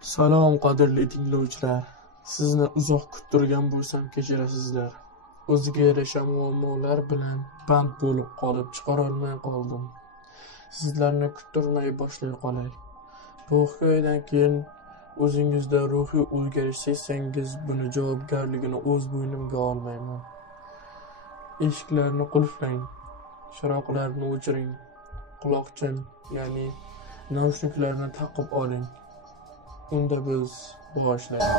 Salom qadrli tinglovchilar. Sizni uzoq kuttirgan bo'lsam kechirasizlar. O'ziga yarasha muammolar bilan band bo'lib qolib chiqarolmay qoldim. Sizlarni kuttirmay boshlay qolay. Bu hikoyadan keyin o'zingizda ruhiy o'zgarish sezsangiz, buni javobgarligini o'z bo'ynimga olmayman. Eshiklarni qulflang, chiroqlarni o'chiring, quloqchin, ya'ni naushniklarni taqib oling. Unda biz boshlaymiz.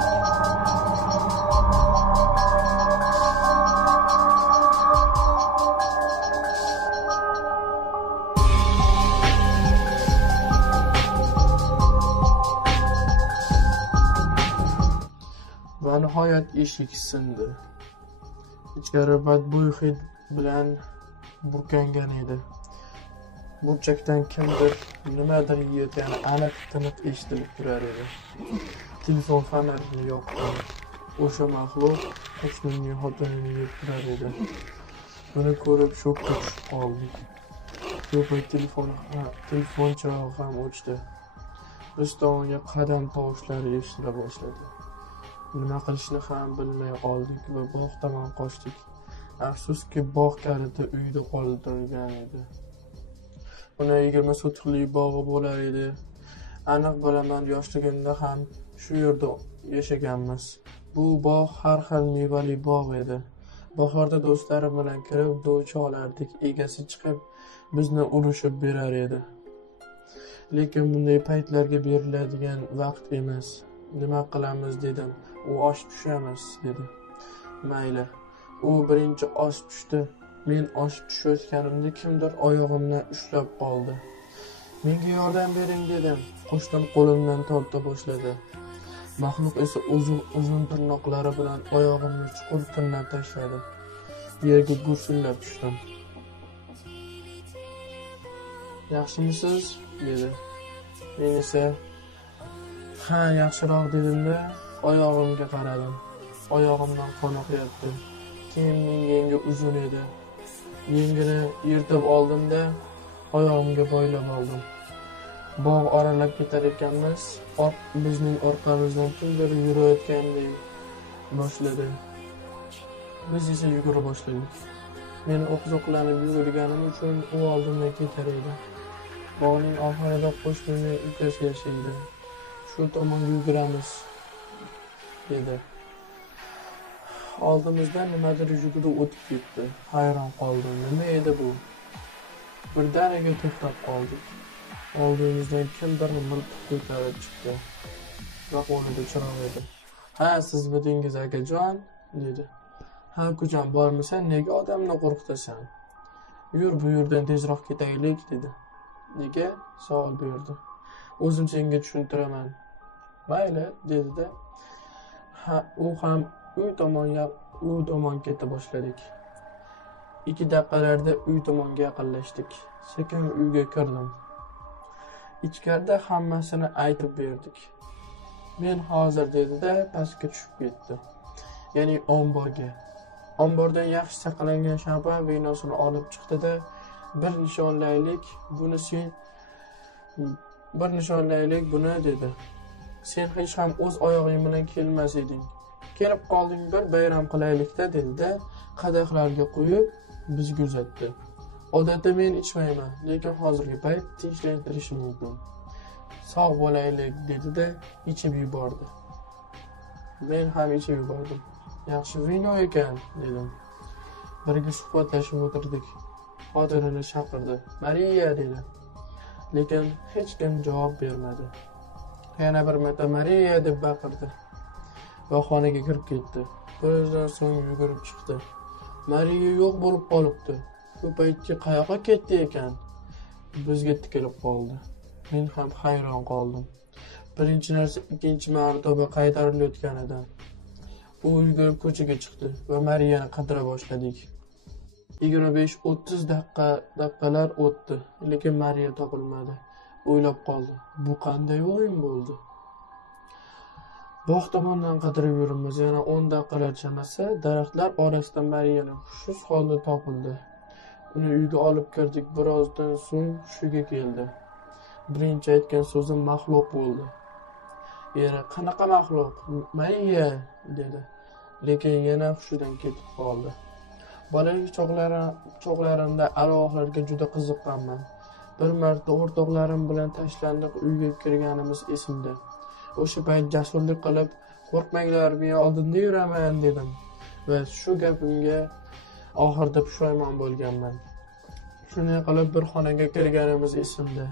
Va nihoyat eshik sindi. Ichkari badbo'y hid bilan burkangan edi. Burchakdan kimdir nimadir yeyotgani aniq tiniq eshitilib turar edi. Telefon fonarini yoqdim. O'sha maxluq qo'shnining xotinini yeb turar edi. Buni ko'rib shokka tushib qoldik. Shu payt telefon chirog'i ham o'chdi. Biz tomonga qadam tovushlari eshitila boshladi. Nima qilishni ham bilmay qoldik va bog' tomon qochdik. Afsuski, bog' kaliti uyda qoldirilgan edi. Uni 20 sotixli bog'i bo'lar edi. Aniq bilaman, yoshligimda ham shu yerda yashaganmiz. Bu bog' har xil mevali bog' edi. Bahorda do'stlarim bilan kirib dovcha olardik. Egasi chiqib bizni urishib berar edi. Lekin bunday paytlarga beriladigan vaqt emas. Nima qilamiz dedim. U osh tushamiz dedi. Mayli. U birinchi osh tushdi. Men oshib tushayotganimda kimdir oyog'imdan ushlab qoldi. Menga yordam bering dedim. Qo'shnim qo'limdan torta boshladi. Maxluq esa uzun tirnoqlari bilan oyog'imni chuqur tirnab tashladi. Yerga gursillab tushdim. Yaxshimisiz? Dedi. Men esa ha, yaxshiroq dedim-da, oyog'imga qaradim. Oyog'imdan qon oqyapti. Kiyimning yengi uzun edi. Yengini yirtib oldim-da, oyog'imga boylab oldim. Bog' oralab ketar ekanmiz, bizning orqamizdan kimdir yurayotgandek boshladi. Biz esa yugura boshladik. Men oqsoqlanib yugurganim uchun u oldimdan ketar edi. Bog'ning oxirida qo'shnining ukasi yashaydi. Shu tomonga yuguramiz, dedi. Oldimizdan nimadir yugurib o'tib ketdi. Hayron qoldim. Nima edi bu? Birdaniga to'xtab qoldik. Oldimizdan kimdir miltiq ko'tarib chiqdi. Va qo'lida chiroq edi. Ha, sizmidingiz akajon? Dedi. Ha, ko'cham bormisan, nega odamni qo'rqitasan? Yur, bu yerdan tezroq ketaylik, dedi. Nega? Savol berdi. O'zim senga tushuntiraman. Mayli, dedi-da. Ha, u ham uy tomon keta boshladik. 2 daqiqalarda uy tomonga yaqinlashdik. Sekin uyga kirdim. Ichkarida hammasini aytib berdik. Men hozir, dedi-da, pastga tushib ketdi. Ya'ni omborga. Ombordan yaxshi saqlangan shampan vinosini olib chiqdi-da, bir nishonlaylik buni, dedi. Sen hech ham o'z oyog'ing bilan kelmas eding. Kelib qolding, bir bayram qilaylik-da, dedi-da, qadahlarga quyib bizga uzatdi. Odatda men ichmayman, lekin hozirgi payt tinchlantirishi mumkin. Sog' bo'laylik, dedi-da, ichib yubordi. Men ham ichib yubordim. Yaxshi vino ekan, dedim. Birga suhbatlashib o'tirdik. Xotinini chaqirdi. Mariya, dedi. Lekin hech kim javob bermadi. Yana bir marta Mariya deb baqirdi va xonaga kirib ketdi. Birozdan so'ng yugurib chiqdi. Mariya yo'q bo'lib qolibdi. Shu paytga qayoqqa ketdi ekan? Bizga tikilib qoldi. Men ham hayron qoldim. Birinchi narsa ikkinchi marotaba qaytarilayotganidan. U yugurib ko'chaga chiqdi va Mariyani qidira boshladik. 25-30 daqiqalar o'tdi, lekin Mariya topilmadi. O'ylab qoldi. Bu qanday o'yin bo'ldi? Bog' tomondan qidirib yuribmiz. Yana 10 daqiqalar chamasi daraxtlar orasidan Mariyani hushsiz holda topildi. Uni uyga olib kirdik. Birozdan so'ng hushiga keldi. Birinchi aytgan so'zim maxluq bo'ldi. Eri qanaqa maxluq? Mayya dedi. Lekin yana hushidan ketib qoldi. Bolalik chog'larimda aroqlarga juda qiziqqanman. Bir marta o'rtoqlarim bilan tashlandiq uyga kirganimiz esimda. O'sha payt jasurlik qilib, qo'rqmanglar, men oldinda yuraman dedim va shu gapimga oxirida pushaymon bo'lganman. Shunday qilib bir xonaga kirganimiz esimda.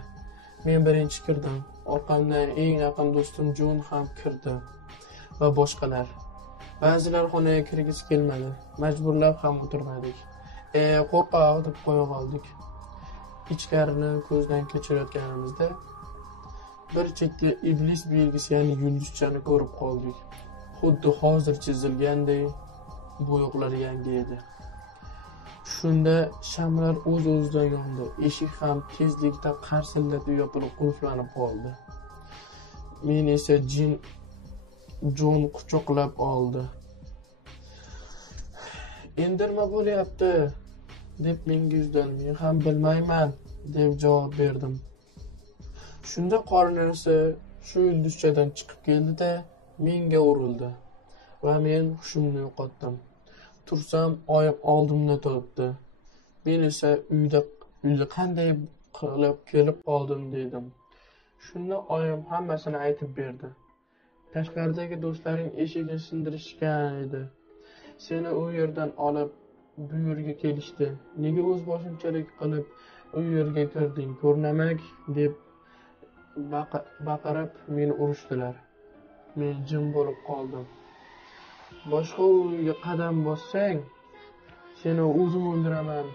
Men birinchi kirdim. Orqamdan eng yaqin do'stim Jon ham kirdi va boshqalar. Ba'zilar xonaga kirgisi kelmadi. Majburlab ham o'tirmadik. Qo'rqoq deb qo'ya qoldik. Ichkarini ko'zdan kechirayotganimizda bir chetda iblis belgisi, ya'ni yulduzchani ko'rib qoldik. Xuddi hozir chizilganday bo'yoqlar yangi edi. Shunda shamlar o'z-o'zidan yondi. Eshik ham tezlikda qarsillatib yopilib qulflanib qoldi. Men esa Jon quchoqlab oldi. Endi nima bo'lyapti deb menga yuzlandi. Men ham bilmayman deb javob berdim. Shunda qorinasi shu yulduzchadan chiqib keldi-da, menga urildi va men hushimni yo'qotdim. Tursam, oyim oldimda turibdi. Men esa uyda qanday qilib kelib qoldim dedim. Shunda oyim hammasini aytib berdi. Tashqaridagi do'stlaring eshikni sindirishgan edi. Seni u yerdan olib bu yerga kelishdi. Nega o'z boshimchalik qilib u yerga kirding? Ko'rnamak deb baqirib meni urishdilar. Men jim bo'lib qoldim. Boshqa uyga qadam bossang, seni o'zim o'ldiraman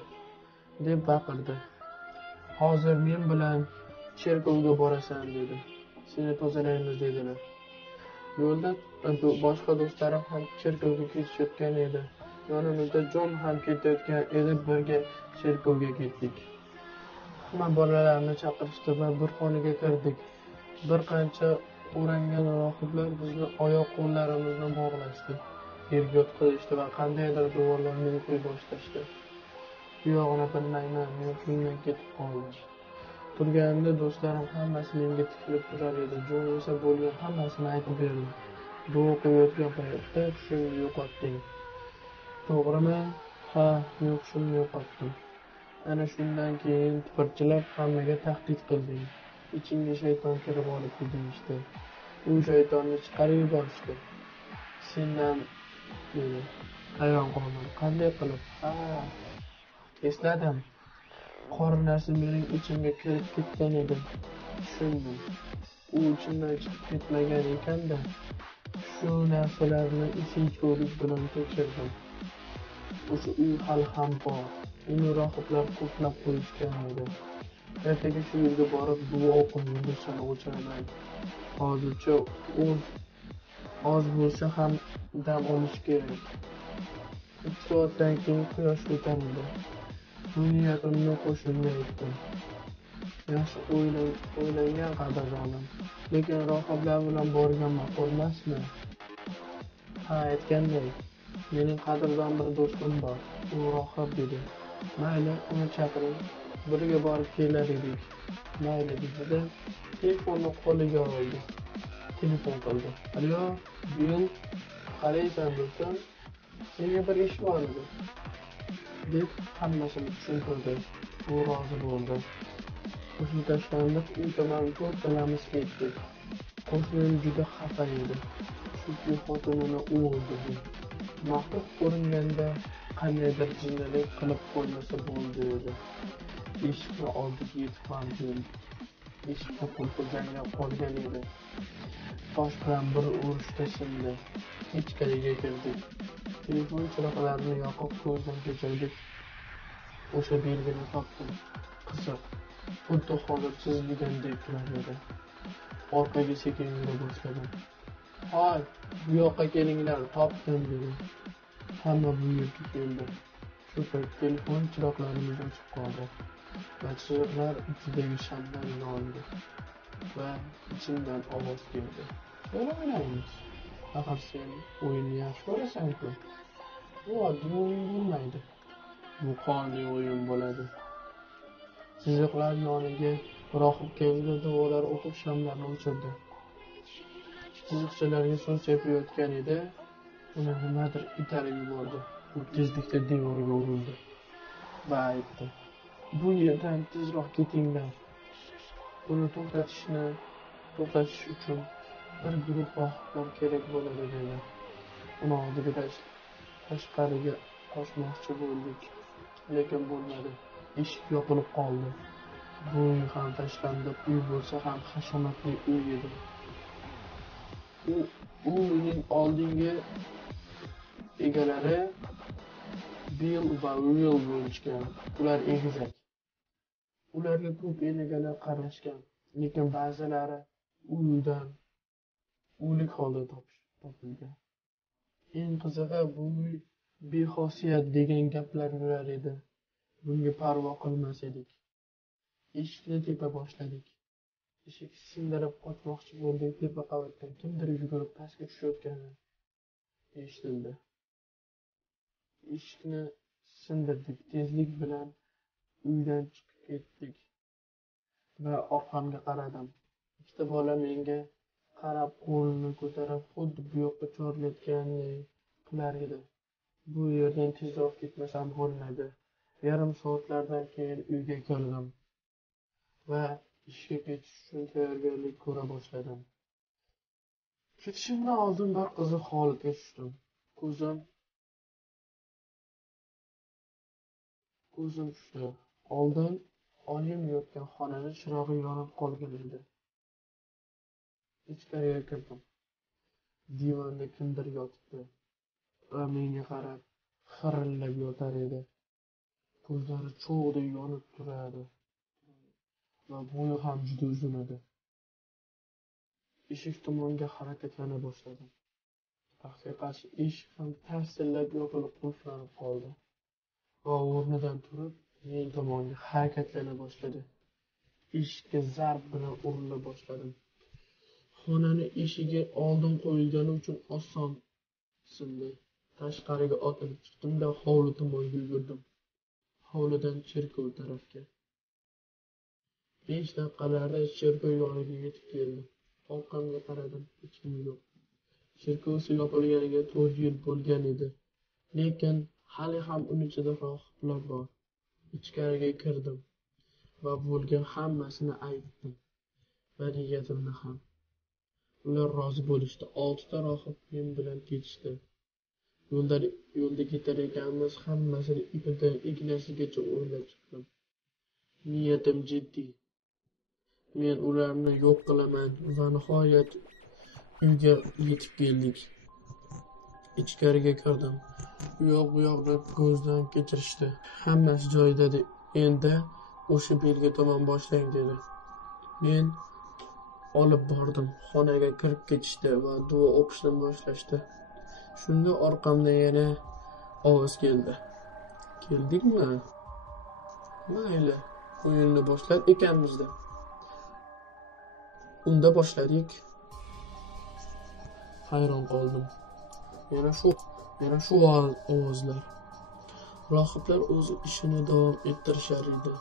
deb baqirdi. Hozir men bilan cherkovga borasan dedi. Seni tozalaymiz dedilar. Yo'lda boshqa do'stlarim ham cherkovga ketishayotgan edi. Yonimizda Jon ham ketayotgan edi, birga cherkovga ketdik. Hamma bolalarni chaqirishdi va bir xonaga kirdik. Bir qancha o'rangan rohiblar bizni oyoq qo'llarimizni bog'lashdi. Yerga yotqizishdi va qandaydir devorlarni o'qiy boshlashdi. Bu yog'ini bilmayman, men shundan ketib qoldim. Turganimda do'stlarim hammasi menga tikilib turar edi. Jon esa bo'lgan hammasini aytib berdi. Bu o'qiyotgan paytda hushimni yo'qotding. To'g'rimi? Ha, men hushimni yo'qotdim. Ana shundan keyin tipirchilab hammaga tahdid qilding. Ichingga shayton kirib olibdi deyishdi. U shaytonni chiqarib yuborishdi. Sendan dedi. Hayron qoldim. Qanday qilib? Ha, esladim. Qorinasi mening ichimga kirib ketgan edi. Tushundim. U ichimdan chiqib ketmagan ekan-da. Shu narsalarni iching ko'rish bilan tekshirdim. O'sha uy hali ham bor. Uni rohiblar qulflab qo'yishgan edi. Ertaga shu yerga borib duo o'qib yulduzchani o'chiraman. Hozircha oz bo'lsa ham dam olish kerak. 2 soatdan keyin quyosh ko'tarildi. Bu niyatimni qo'shimga aytdim. Yaxshi o'ylangan qadrdonim. Lekin rohiblar bilan borgan ma'qul emasmi? Ha, aytganday. Mening qadrdon bir do'stim bor. U rohib dedi. Mayli, uni chaqiring. Birga borib kelar edik. Mayli dedi-da, telefonni qo'liga oldi. Telefon qildi. Alo, Bill, qalaysan do'stim? Senga bir ish bor edi. deb hammasini tushuntirdi. U rozi bo'ldi. Qo'shni tashlandiq uy tomon to'rtalamiz ketdik. Qo'shnim juda xafa edi. Chunki xotinini u o'ldirdi. Maxluq ko'ringanda qandaydir jinnalik qilib qo'ymasa bo'ldi edi. Eshikni oldiga yetib ham keldi. Eshikni qulfi zanglab qolgan edi. Tosh bilan bir urishda sindi. Ichkariga kirdik. Telefon chiroqlarini yoqib ko'zdan kechirdik. O'sha belgini topdim. Qiziq. Xuddi hozir chizilgandek turar edi. Orqaga sekin yura boshladim. Hoy, bu yoqqa kelinglar, topdim dedi. Hamma bu yerga keldi. Shu payt telefon chiroqlarimiz o'chib qoldi. Va chiroqlar ichidagi shamlar yondi. Va ichimdan ovoz keldi. O'ynaymiz. Axir sen o'yinni yaxshi ko'rasan-ku. Bu oddiy o'yin bo'lmaydi. Bu qonli o'yin bo'ladi. Chiziqlar yoniga rohib keldi, duolar o'qib shamlarni o'chirdi. Chiziqchalarga suv sepayotgan edi, uni nimadir itarib yubordi. U tezlikda devorga urildi va aytdi: "Bu yerdan tezroq ketinglar. Buni to'xtatish uchun bir guruh rohiblar kerak bo'ladi" dedi. Uni oldiga tashqariga qochmoqchi bo'ldik, lekin bo'lmadi. Eshik yopilib qoldi. Bu uy ham tashlandiq uy bo'lsa ham hashamatli uy edi. U uyning oldingi egalari Bill va Will bo'lishgan. Ular egizak. Ularga ko'p egalar qarashgan, lekin ba'zilari uydan o'lik holda topilgan. Eng qizig'i, bu uy bexosiyat degan gaplar yurar edi. Bunga parvo qilmas edik. Eshikni tepa boshladik. Eshik sindirib qochmoqchi bo'ldik. Tepa qavatdan kimdir yugurib pastga tushayotgani eshitildi. Eshikni sindirdik. Tezlik bilan uydan chiqib ketdik va orqamga qaradim. Ikkita bola menga qarab qo'lini ko'tarib, xuddi bu yoqqa chorlayotgandek qilar edi. Bu yerdan tezroq ketmasam bo'lmaydi. Yarim soatlardan keyin uyga kirdim va ishga ketish uchun tayyorgarlik ko'ra boshladim. Ketishimdan oldin bir qiziq holatga tushdim. Ko'zim tushdi. Oldin oyim yotgan xonani chirog'i yonib qolgan edi. Ichkariga kirdim. Divanda kimdir yotibdi va menga qarab xirillab yotar edi. Ko'zlari cho'g'dek yonib turadi va bo'yi ham juda uzun edi. Eshik tomonga harakatlana boshladim. Haqiqatda eshik ham tarsillab yopilib qulflanib qoldi va o'rnidan turib men tomonga harakatlana boshladi. Eshikka zarb bilan urila boshladim. Xonani eshigi oldin qo'yilgani uchun oson sindi. Tashqariga otilib chiqdim-da hovli tomonga yugurdim. Hovlidan cherkov tarafga. 5 daqiqalarda cherkov yoniga yetib keldim. Orqamga qaradim, hech kim yo'q. Cherkov yopilganiga 4 yil bo'lgan edi. Lekin hali ham uning ichida rohiblar bor. Ichkariga kirdim va bo'lgan hammasini aytdim va niyatimni ham. Ular rozi bo'lishdi. 6 ta rohib men bilan ketishdi. Yo'lda ketar ekanmiz, hammasini ipidan ignasigacha o'ylab chiqdim. Niyatim jiddiy. Men ularni yo'q qilaman va nihoyat uyga yetib keldik. Ichkariga kirdim. U yoq-bu-yoqni ko'zdan kechirishdi. Hammasi joyida. Endi o'sha belgi tomon boshlang dedi. Men olib bordim. Xonaga kirib ketishdi va duo o'qishni boshlashdi. Shunda orqamdan yana ovoz keldi. Keldikmi? Mayli, o'yinni boshlar ekanmiz-da. Unda boshladik. Hayron qoldim. Yana shu ovozlar. Rohiblar o'z ishini davom ettirishar edi.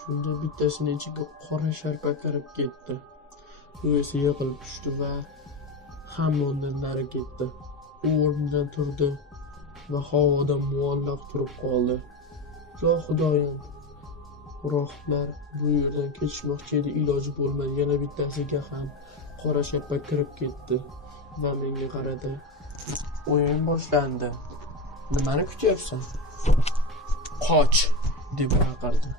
Shunda bittasining ichiga qora sharpa kirib ketdi. U esa yiqilib tushdi va hamma undan nari ketdi. U o'rnidan turdi va havoda muallaq turib qoldi. "Yo Xudoyim!" Rohiblar bu yerdan ketishmoqchi edi, iloji bo'lmadi. Yana bittasiga ham qora sharpa kirib ketdi va menga qaradi. "O'yin boshlandi. Nimani kutyapsan? Qoch!" deb baqirdi.